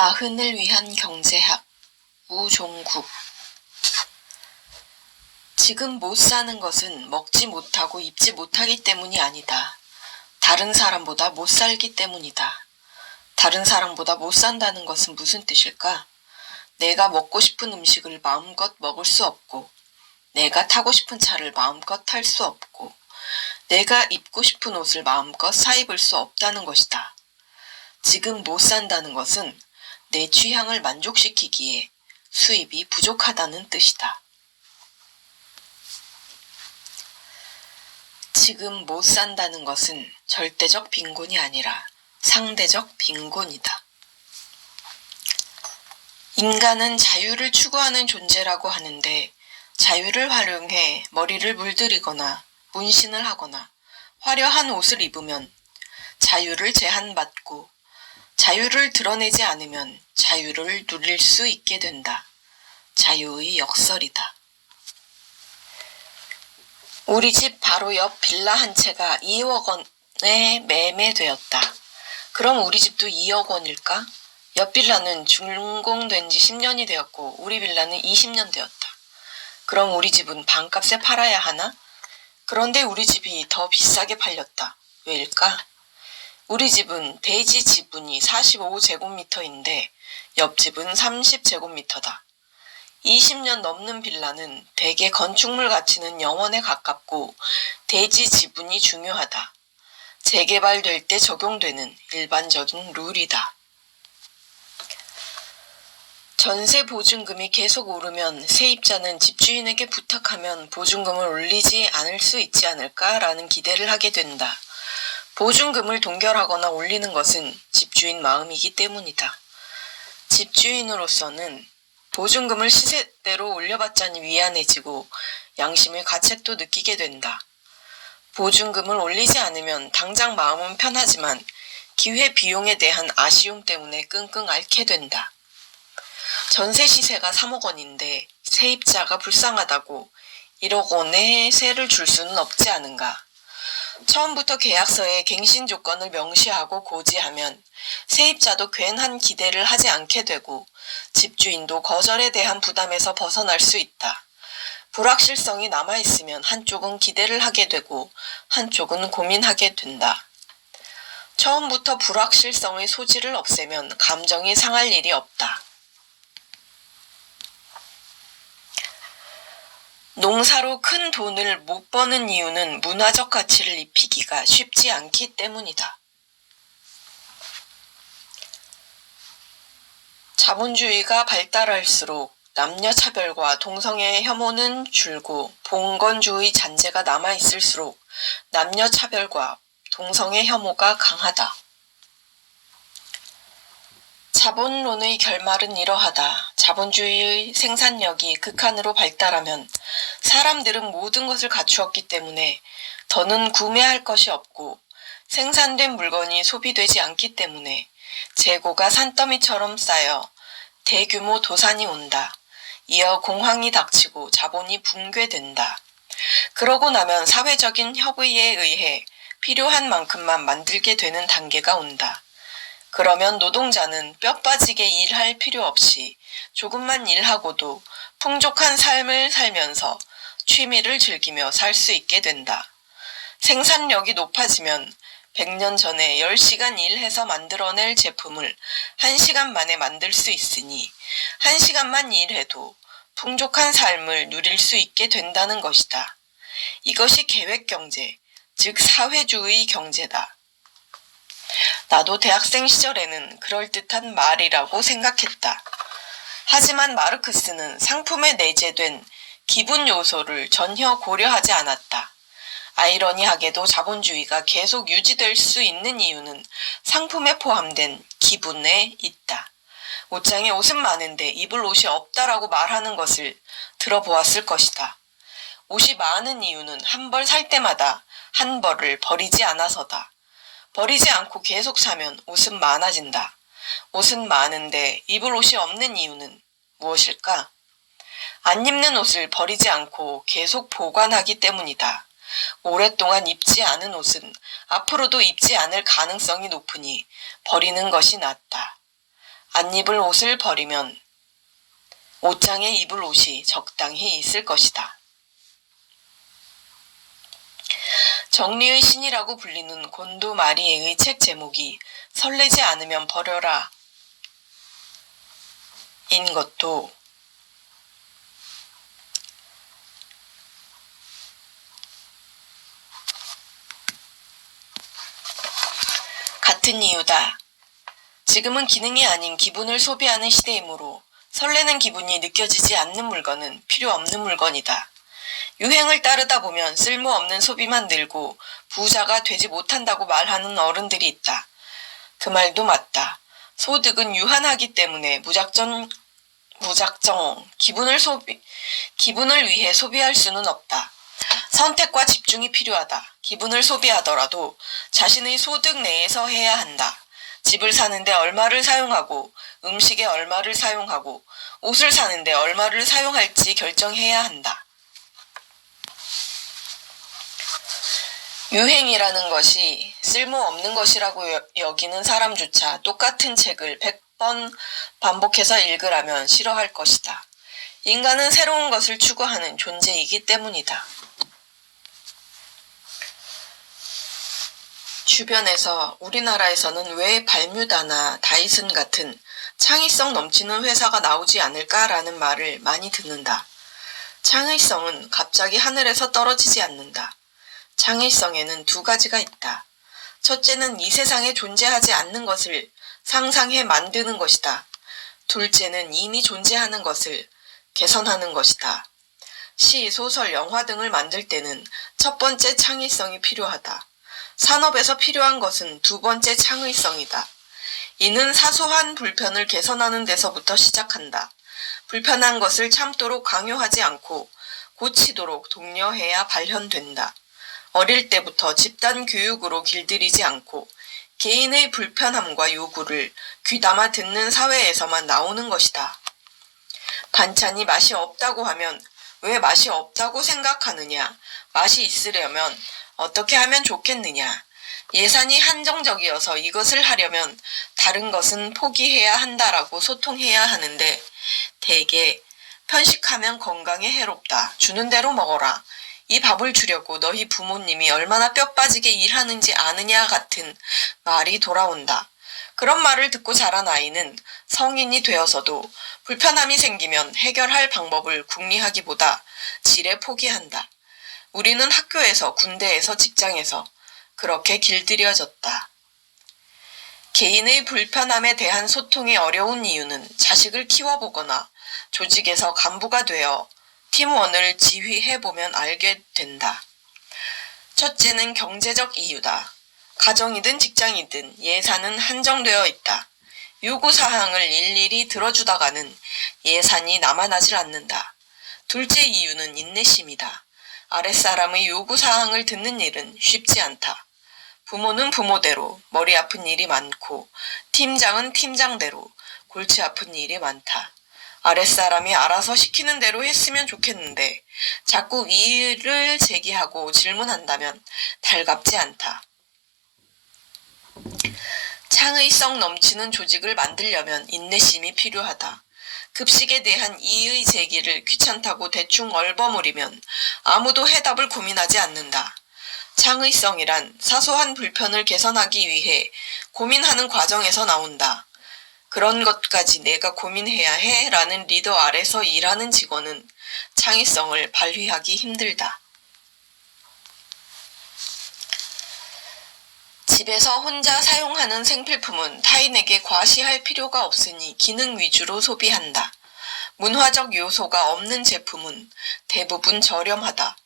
마흔을 위한 경제학 우종국. 지금 못 사는 것은 먹지 못하고 입지 못하기 때문이 아니다. 다른 사람보다 못 살기 때문이다. 다른 사람보다 못 산다는 것은 무슨 뜻일까? 내가 먹고 싶은 음식을 마음껏 먹을 수 없고, 내가 타고 싶은 차를 마음껏 탈 수 없고, 내가 입고 싶은 옷을 마음껏 사입을 수 없다는 것이다. 지금 못 산다는 것은 내 취향을 만족시키기에 수입이 부족하다는 뜻이다. 지금 못 산다는 것은 절대적 빈곤이 아니라 상대적 빈곤이다. 인간은 자유를 추구하는 존재라고 하는데, 자유를 활용해 머리를 물들이거나 문신을 하거나 화려한 옷을 입으면 자유를 제한받고, 자유를 드러내지 않으면 자유를 누릴 수 있게 된다. 자유의 역설이다. 우리 집 바로 옆 빌라 한 채가 2억 원에 매매되었다. 그럼 우리 집도 2억 원일까? 옆 빌라는 준공된 지 10년이 되었고 우리 빌라는 20년 되었다. 그럼 우리 집은 반값에 팔아야 하나? 그런데 우리 집이 더 비싸게 팔렸다. 왜일까? 우리 집은 대지 지분이 45제곱미터인데 옆집은 30제곱미터다. 20년 넘는 빌라는 대개 건축물 가치는 0원에 가깝고 대지 지분이 중요하다. 재개발될 때 적용되는 일반적인 룰이다. 전세 보증금이 계속 오르면 세입자는 집주인에게 부탁하면 보증금을 올리지 않을 수 있지 않을까라는 기대를 하게 된다. 보증금을 동결하거나 올리는 것은 집주인 마음이기 때문이다. 집주인으로서는 보증금을 시세대로 올려받자니 미안해지고 양심의 가책도 느끼게 된다. 보증금을 올리지 않으면 당장 마음은 편하지만 기회 비용에 대한 아쉬움 때문에 끙끙 앓게 된다. 전세 시세가 3억 원인데 세입자가 불쌍하다고 1억 원의 세를 줄 수는 없지 않은가. 처음부터 계약서에 갱신 조건을 명시하고 고지하면 세입자도 괜한 기대를 하지 않게 되고 집주인도 거절에 대한 부담에서 벗어날 수 있다. 불확실성이 남아있으면 한쪽은 기대를 하게 되고 한쪽은 고민하게 된다. 처음부터 불확실성의 소지를 없애면 감정이 상할 일이 없다. 농사로 큰 돈을 못 버는 이유는 문화적 가치를 입히기가 쉽지 않기 때문이다. 자본주의가 발달할수록 남녀차별과 동성애 혐오는 줄고 봉건주의 잔재가 남아있을수록 남녀차별과 동성애 혐오가 강하다. 자본론의 결말은 이러하다. 자본주의의 생산력이 극한으로 발달하면 사람들은 모든 것을 갖추었기 때문에 더는 구매할 것이 없고 생산된 물건이 소비되지 않기 때문에 재고가 산더미처럼 쌓여 대규모 도산이 온다. 이어 공황이 닥치고 자본이 붕괴된다. 그러고 나면 사회적인 협의에 의해 필요한 만큼만 만들게 되는 단계가 온다. 그러면 노동자는 뼈 빠지게 일할 필요 없이 조금만 일하고도 풍족한 삶을 살면서 취미를 즐기며 살 수 있게 된다. 생산력이 높아지면 100년 전에 10시간 일해서 만들어낼 제품을 1시간 만에 만들 수 있으니 1시간만 일해도 풍족한 삶을 누릴 수 있게 된다는 것이다. 이것이 계획경제, 즉 사회주의 경제다. 나도 대학생 시절에는 그럴듯한 말이라고 생각했다. 하지만 마르크스는 상품에 내재된 기분 요소를 전혀 고려하지 않았다. 아이러니하게도 자본주의가 계속 유지될 수 있는 이유는 상품에 포함된 기분에 있다. 옷장에 옷은 많은데 입을 옷이 없다라고 말하는 것을 들어보았을 것이다. 옷이 많은 이유는 한 벌 살 때마다 한 벌을 버리지 않아서다. 버리지 않고 계속 사면 옷은 많아진다. 옷은 많은데 입을 옷이 없는 이유는 무엇일까? 안 입는 옷을 버리지 않고 계속 보관하기 때문이다. 오랫동안 입지 않은 옷은 앞으로도 입지 않을 가능성이 높으니 버리는 것이 낫다. 안 입을 옷을 버리면 옷장에 입을 옷이 적당히 있을 것이다. 정리의 신이라고 불리는 곤도 마리에의 책 제목이 설레지 않으면 버려라 인 것도 같은 이유다. 지금은 기능이 아닌 기분을 소비하는 시대이므로 설레는 기분이 느껴지지 않는 물건은 필요 없는 물건이다. 유행을 따르다 보면 쓸모없는 소비만 늘고 부자가 되지 못한다고 말하는 어른들이 있다. 그 말도 맞다. 소득은 유한하기 때문에 무작정 기분을 위해 소비할 수는 없다. 선택과 집중이 필요하다. 기분을 소비하더라도 자신의 소득 내에서 해야 한다. 집을 사는데 얼마를 사용하고 음식에 얼마를 사용하고 옷을 사는데 얼마를 사용할지 결정해야 한다. 유행이라는 것이 쓸모없는 것이라고 여기는 사람조차 똑같은 책을 100번 반복해서 읽으라면 싫어할 것이다. 인간은 새로운 것을 추구하는 존재이기 때문이다. 주변에서 우리나라에서는 왜 발뮤다나 다이슨 같은 창의성 넘치는 회사가 나오지 않을까라는 말을 많이 듣는다. 창의성은 갑자기 하늘에서 떨어지지 않는다. 창의성에는 두 가지가 있다. 첫째는 이 세상에 존재하지 않는 것을 상상해 만드는 것이다. 둘째는 이미 존재하는 것을 개선하는 것이다. 시, 소설, 영화 등을 만들 때는 첫 번째 창의성이 필요하다. 산업에서 필요한 것은 두 번째 창의성이다. 이는 사소한 불편을 개선하는 데서부터 시작한다. 불편한 것을 참도록 강요하지 않고 고치도록 독려해야 발현된다. 어릴 때부터 집단 교육으로 길들이지 않고 개인의 불편함과 요구를 귀담아 듣는 사회에서만 나오는 것이다. 반찬이 맛이 없다고 하면 왜 맛이 없다고 생각하느냐? 맛이 있으려면 어떻게 하면 좋겠느냐? 예산이 한정적이어서 이것을 하려면 다른 것은 포기해야 한다라고 소통해야 하는데 대개 편식하면 건강에 해롭다. 주는 대로 먹어라. 이 밥을 주려고 너희 부모님이 얼마나 뼈 빠지게 일하는지 아느냐 같은 말이 돌아온다. 그런 말을 듣고 자란 아이는 성인이 되어서도 불편함이 생기면 해결할 방법을 궁리하기보다 지레 포기한다. 우리는 학교에서, 군대에서, 직장에서 그렇게 길들여졌다. 개인의 불편함에 대한 소통이 어려운 이유는 자식을 키워보거나 조직에서 간부가 되어 팀원을 지휘해보면 알게 된다. 첫째는 경제적 이유다. 가정이든 직장이든 예산은 한정되어 있다. 요구사항을 일일이 들어주다가는 예산이 남아나질 않는다. 둘째 이유는 인내심이다. 아랫사람의 요구사항을 듣는 일은 쉽지 않다. 부모는 부모대로 머리 아픈 일이 많고 팀장은 팀장대로 골치 아픈 일이 많다. 아랫사람이 알아서 시키는 대로 했으면 좋겠는데 자꾸 이의를 제기하고 질문한다면 달갑지 않다. 창의성 넘치는 조직을 만들려면 인내심이 필요하다. 급식에 대한 이의 제기를 귀찮다고 대충 얼버무리면 아무도 해답을 고민하지 않는다. 창의성이란 사소한 불편을 개선하기 위해 고민하는 과정에서 나온다. 그런 것까지 내가 고민해야 해 라는 리더 아래서 일하는 직원은 창의성을 발휘하기 힘들다. 집에서 혼자 사용하는 생필품은 타인에게 과시할 필요가 없으니 기능 위주로 소비한다. 문화적 요소가 없는 제품은 대부분 저렴하다.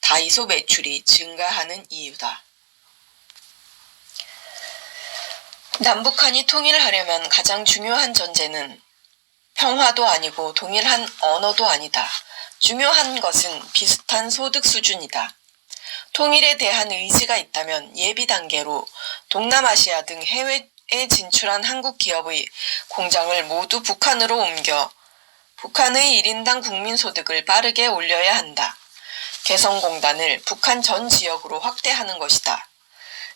다이소 매출이 증가하는 이유다. 남북한이 통일하려면 가장 중요한 전제는 평화도 아니고 동일한 언어도 아니다. 중요한 것은 비슷한 소득 수준이다. 통일에 대한 의지가 있다면 예비 단계로 동남아시아 등 해외에 진출한 한국 기업의 공장을 모두 북한으로 옮겨 북한의 1인당 국민소득을 빠르게 올려야 한다. 개성공단을 북한 전 지역으로 확대하는 것이다.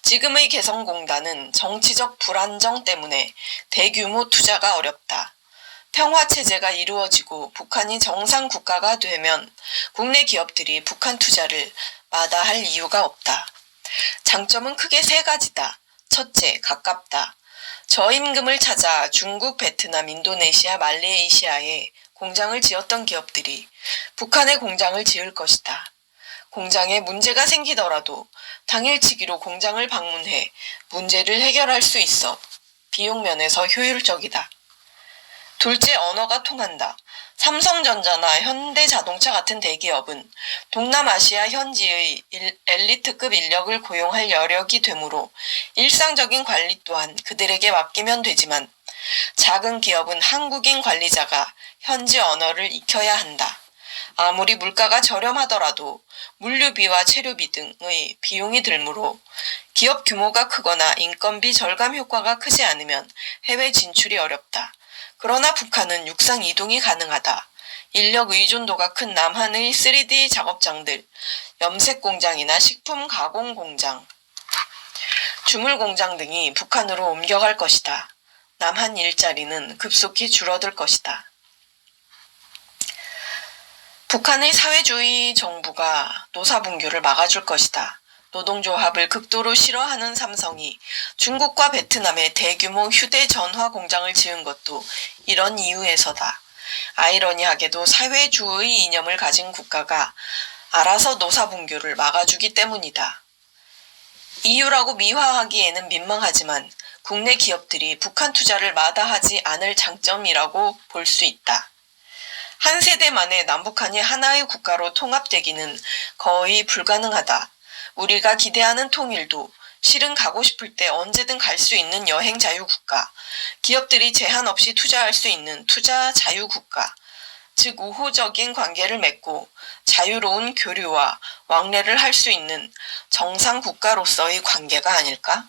지금의 개성공단은 정치적 불안정 때문에 대규모 투자가 어렵다. 평화체제가 이루어지고 북한이 정상 국가가 되면 국내 기업들이 북한 투자를 마다할 이유가 없다. 장점은 크게 세 가지다. 첫째, 가깝다. 저임금을 찾아 중국, 베트남, 인도네시아, 말레이시아에 공장을 지었던 기업들이 북한에 공장을 지을 것이다. 공장에 문제가 생기더라도 당일치기로 공장을 방문해 문제를 해결할 수 있어 비용 면에서 효율적이다. 둘째, 언어가 통한다. 삼성전자나 현대자동차 같은 대기업은 동남아시아 현지의 엘리트급 인력을 고용할 여력이 되므로 일상적인 관리 또한 그들에게 맡기면 되지만 작은 기업은 한국인 관리자가 현지 언어를 익혀야 한다. 아무리 물가가 저렴하더라도 물류비와 체류비 등의 비용이 들므로 기업 규모가 크거나 인건비 절감 효과가 크지 않으면 해외 진출이 어렵다. 그러나 북한은 육상 이동이 가능하다. 인력 의존도가 큰 남한의 3D 작업장들, 염색 공장이나 식품 가공 공장, 주물 공장 등이 북한으로 옮겨갈 것이다. 남한 일자리는 급속히 줄어들 것이다. 북한의 사회주의 정부가 노사분규를 막아줄 것이다. 노동조합을 극도로 싫어하는 삼성이 중국과 베트남에 대규모 휴대전화 공장을 지은 것도 이런 이유에서다. 아이러니하게도 사회주의 이념을 가진 국가가 알아서 노사분규를 막아주기 때문이다. 이유라고 미화하기에는 민망하지만 국내 기업들이 북한 투자를 마다하지 않을 장점이라고 볼 수 있다. 한 세대 만에 남북한이 하나의 국가로 통합되기는 거의 불가능하다. 우리가 기대하는 통일도 실은 가고 싶을 때 언제든 갈 수 있는 여행 자유국가, 기업들이 제한 없이 투자할 수 있는 투자 자유국가, 즉 우호적인 관계를 맺고 자유로운 교류와 왕래를 할 수 있는 정상 국가로서의 관계가 아닐까?